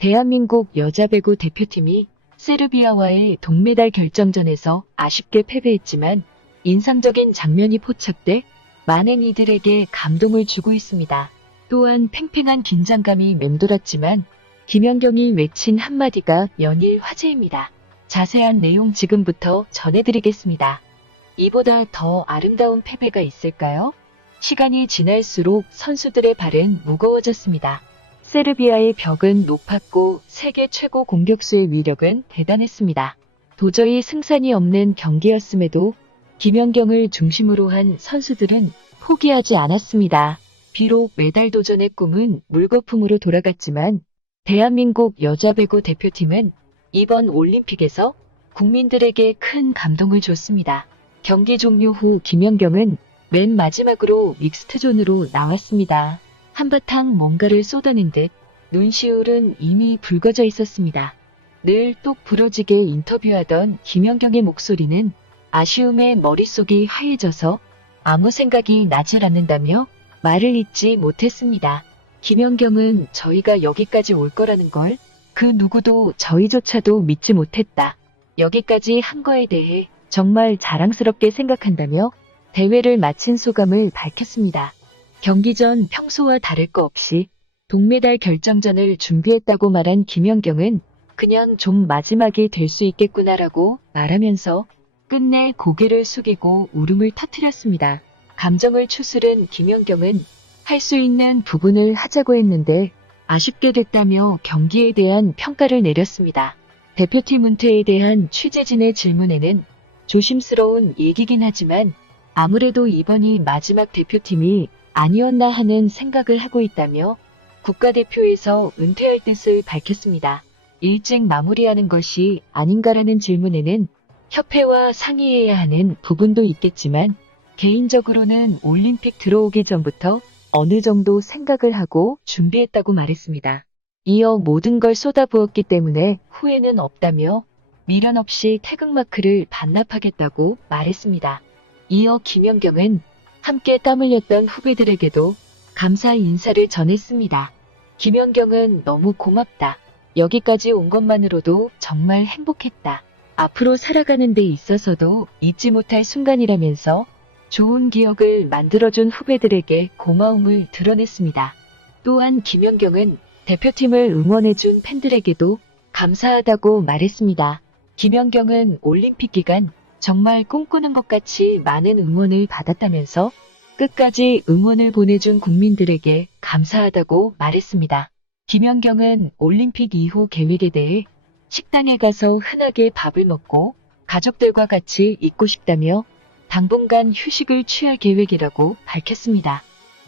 대한민국 여자배구 대표팀이 세르비아와의 동메달 결정전에서 아쉽게 패배했지만 인상적인 장면이 포착돼 많은 이들에게 감동을 주고 있습니다. 또한 팽팽한 긴장감이 맴돌았지만 김연경이 외친 한마디가 연일 화제입니다. 자세한 내용 지금부터 전해드리겠습니다. 이보다 더 아름다운 패배가 있을까요? 시간이 지날수록 선수들의 발은 무거워졌습니다. 세르비아의 벽은 높았고 세계 최고 공격수의 위력은 대단했습니다. 도저히 승산이 없는 경기였음에도 김연경을 중심으로 한 선수들은 포기하지 않았습니다. 비록 메달 도전의 꿈은 물거품으로 돌아갔지만 대한민국 여자배구 대표팀은 이번 올림픽에서 국민들에게 큰 감동을 줬습니다. 경기 종료 후 김연경은 맨 마지막으로 믹스트존으로 나왔습니다. 한바탕 뭔가를 쏟아낸 듯 눈시울은 이미 붉어져 있었습니다. 늘 똑 부러지게 인터뷰하던 김연경의 목소리는 아쉬움에 머릿속이 하얘져서 아무 생각이 나질 않는다며 말을 잇지 못했습니다. 김연경은 저희가 여기까지 올 거라는 걸 그 누구도 저희조차도 믿지 못했다. 여기까지 한 거에 대해 정말 자랑스럽게 생각한다며 대회를 마친 소감을 밝혔습니다. 경기 전 평소와 다를 거 없이 동메달 결정전을 준비했다고 말한 김연경은 그냥 좀 마지막이 될 수 있겠구나라고 말하면서 끝내 고개를 숙이고 울음을 터뜨렸습니다. 감정을 추스른 김연경은 할 수 있는 부분을 하자고 했는데 아쉽게 됐다며 경기에 대한 평가를 내렸습니다. 대표팀 은퇴에 대한 취재진의 질문에는 조심스러운 얘기긴 하지만 아무래도 이번이 마지막 대표팀이 아니었나 하는 생각을 하고 있다며 국가대표에서 은퇴할 뜻을 밝혔습니다. 일찍 마무리하는 것이 아닌가라는 질문에는 협회와 상의해야 하는 부분도 있겠지만 개인적으로는 올림픽 들어오기 전부터 어느 정도 생각을 하고 준비했다고 말했습니다. 이어 모든 걸 쏟아부었기 때문에 후회는 없다며 미련 없이 태극마크를 반납하겠다고 말했습니다. 이어 김연경은 함께 땀 흘렸던 후배들에게도 감사 인사를 전했습니다. 김연경은 너무 고맙다. 여기까지 온 것만으로도 정말 행복했다. 앞으로 살아가는 데 있어서도 잊지 못할 순간이라면서 좋은 기억을 만들어준 후배들에게 고마움을 드러냈습니다. 또한 김연경은 대표팀을 응원해준 팬들에게도 감사하다고 말했습니다. 김연경은 올림픽 기간 정말 꿈꾸는 것 같이 많은 응원을 받았다면서 끝까지 응원을 보내준 국민들에게 감사하다고 말했습니다. 김연경은 올림픽 이후 계획에 대해 식당에 가서 흔하게 밥을 먹고 가족들과 같이 있고 싶다며 당분간 휴식을 취할 계획이라고 밝혔습니다.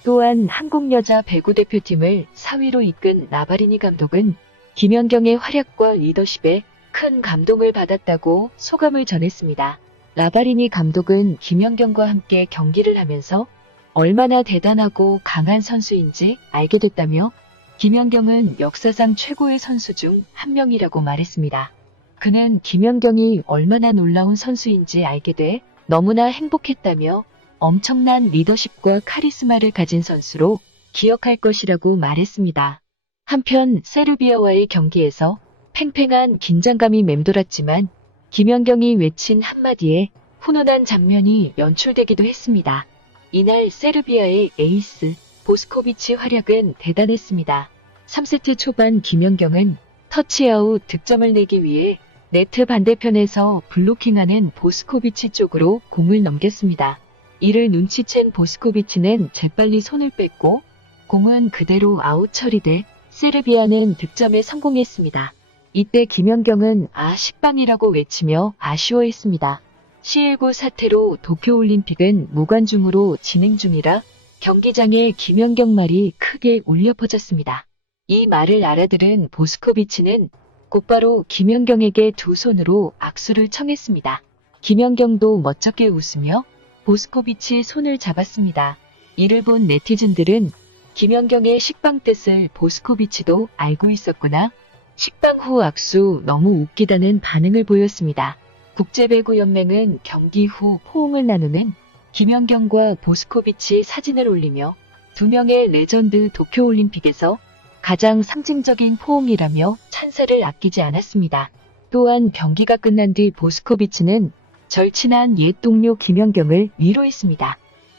또한 한국 여자 배구 대표팀을 4위로 이끈 라바리니 감독은 김연경의 활약과 리더십에 큰 감동을 받았다고 소감을 전했습니다. 라바리니 감독은 김연경과 함께 경기를 하면서 얼마나 대단하고 강한 선수인지 알게 됐다며 김연경은 역사상 최고의 선수 중 한 명이라고 말했습니다. 그는 김연경이 얼마나 놀라운 선수인지 알게 돼 너무나 행복했다며 엄청난 리더십과 카리스마를 가진 선수로 기억할 것이라고 말했습니다. 한편 세르비아와의 경기에서 팽팽한 긴장감이 맴돌았지만 김연경이 외친 한마디에 훈훈한 장면이 연출되기도 했습니다. 이날 세르비아의 에이스 보스코비치 활약은 대단했습니다. 3세트 초반 김연경은 터치아웃 득점을 내기 위해 네트 반대편에서 블로킹하는 보스코비치 쪽으로 공을 넘겼습니다. 이를 눈치챈 보스코비치는 재빨리 손을 뺐고 공은 그대로 아웃 처리돼 세르비아는 득점에 성공했습니다. 이때 김연경은 식빵이라고 외치며 아쉬워했습니다. 시일구 사태로 도쿄올림픽은 무관중으로 진행 중이라 경기장에 김연경 말이 크게 울려 퍼졌습니다. 이 말을 알아들은 보스코비치는 곧바로 김연경에게 두 손으로 악수를 청했습니다. 김연경도 멋쩍게 웃으며 보스코비치의 손을 잡았습니다. 이를 본 네티즌들은 김연경의 식빵 뜻을 보스코비치도 알고 있었구나. 식빵 후 악수 너무 웃기다는 반응을 보였습니다. 국제배구연맹은 경기 후 포옹을 나누는 김연경과 보스코비치 사진을 올리며 두 명의 레전드 도쿄올림픽에서 가장 상징적인 포옹이라며 찬사를 아끼지 않았습니다. 또한 경기가 끝난 뒤 보스코비치는 절친한 옛 동료 김연경을 위로했습니다.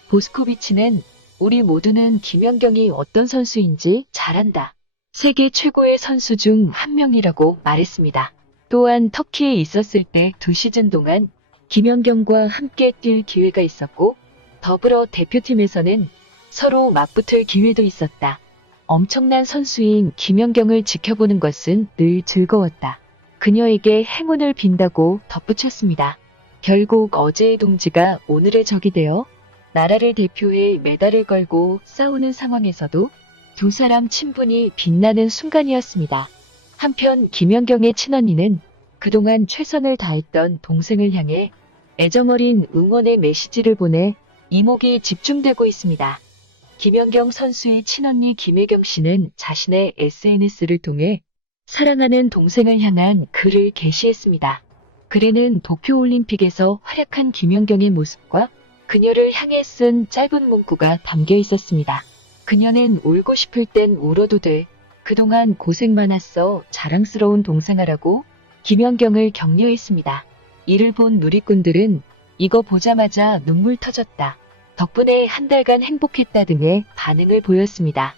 보스코비치는 우리 모두는 김연경이 어떤 선수인지 잘 안다. 세계 최고의 선수 중 한 명이라고 말했습니다. 또한 터키에 있었을 때 2시즌 동안 김연경과 함께 뛸 기회가 있었고 더불어 대표팀에서는 서로 맞붙을 기회도 있었다. 엄청난 선수인 김연경을 지켜보는 것은 늘 즐거웠다. 그녀에게 행운을 빈다고 덧붙였습니다. 결국 어제의 동지가 오늘의 적이 되어 나라를 대표해 메달을 걸고 싸우는 상황에서도 두 사람 친분이 빛나는 순간이었습니다. 한편 김연경의 친언니는 그동안 최선을 다했던 동생을 향해 애정어린 응원의 메시지를 보내 이목이 집중되고 있습니다. 김연경 선수의 친언니 김혜경 씨는 자신의 SNS를 통해 사랑하는 동생을 향한 글을 게시했습니다. 글에는 도쿄올림픽에서 활약한 김연경의 모습과 그녀를 향해 쓴 짧은 문구가 담겨 있었습니다. 그녀는 울고 싶을 땐 울어도 돼. 그동안 고생 많았어. 자랑스러운 동생아라고 김연경을 격려했습니다. 이를 본 누리꾼들은 이거 보자마자 눈물 터졌다. 덕분에 한 달간 행복했다 등의 반응을 보였습니다.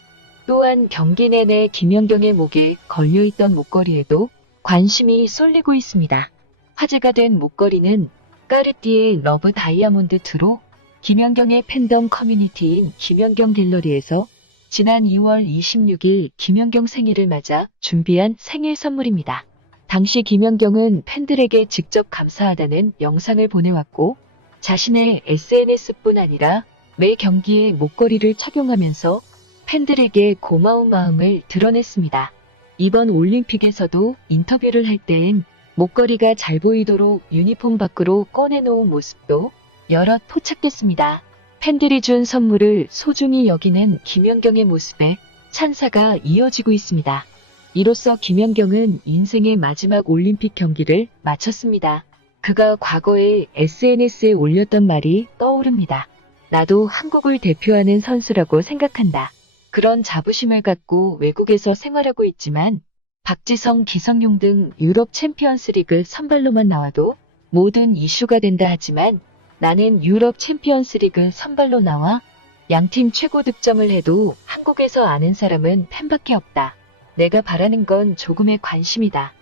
또한 경기 내내 김연경의 목에 걸려있던 목걸이에도 관심이 쏠리고 있습니다. 화제가 된 목걸이는 까르띠에 러브 다이아몬드 2로 김연경의 팬덤 커뮤니티인 김연경 갤러리에서 지난 2월 26일 김연경 생일을 맞아 준비한 생일 선물입니다. 당시 김연경은 팬들에게 직접 감사하다는 영상을 보내왔고 자신의 SNS뿐 아니라 매 경기에 목걸이를 착용하면서 팬들에게 고마운 마음을 드러냈습니다. 이번 올림픽에서도 인터뷰를 할 때엔 목걸이가 잘 보이도록 유니폼 밖으로 꺼내놓은 모습도 여럿 포착됐습니다. 팬들이 준 선물을 소중히 여기는 김연경의 모습에 찬사가 이어지고 있습니다. 이로써 김연경은 인생의 마지막 올림픽 경기를 마쳤습니다. 그가 과거에 SNS에 올렸던 말이 떠오릅니다. 나도 한국을 대표하는 선수라고 생각한다. 그런 자부심을 갖고 외국에서 생활하고 있지만 박지성, 기성용 등 유럽 챔피언스리그 선발로만 나와도 모든 이슈가 된다 하지만 나는 유럽 챔피언스리그 선발로 나와 양팀 최고 득점을 해도 한국에서 아는 사람은 팬밖에 없다. 내가 바라는 건 조금의 관심이다.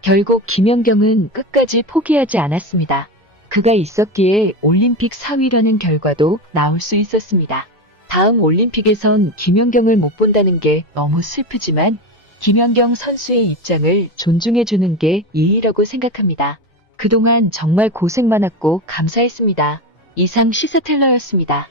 결국 김연경은 끝까지 포기하지 않았습니다. 그가 있었기에 올림픽 4위라는 결과도 나올 수 있었습니다. 다음 올림픽에선 김연경을 못 본다는 게 너무 슬프지만 김연경 선수의 입장을 존중해주는 게 예의라고 생각합니다. 그동안 정말 고생 많았고 감사했습니다. 이상 시사텔러였습니다.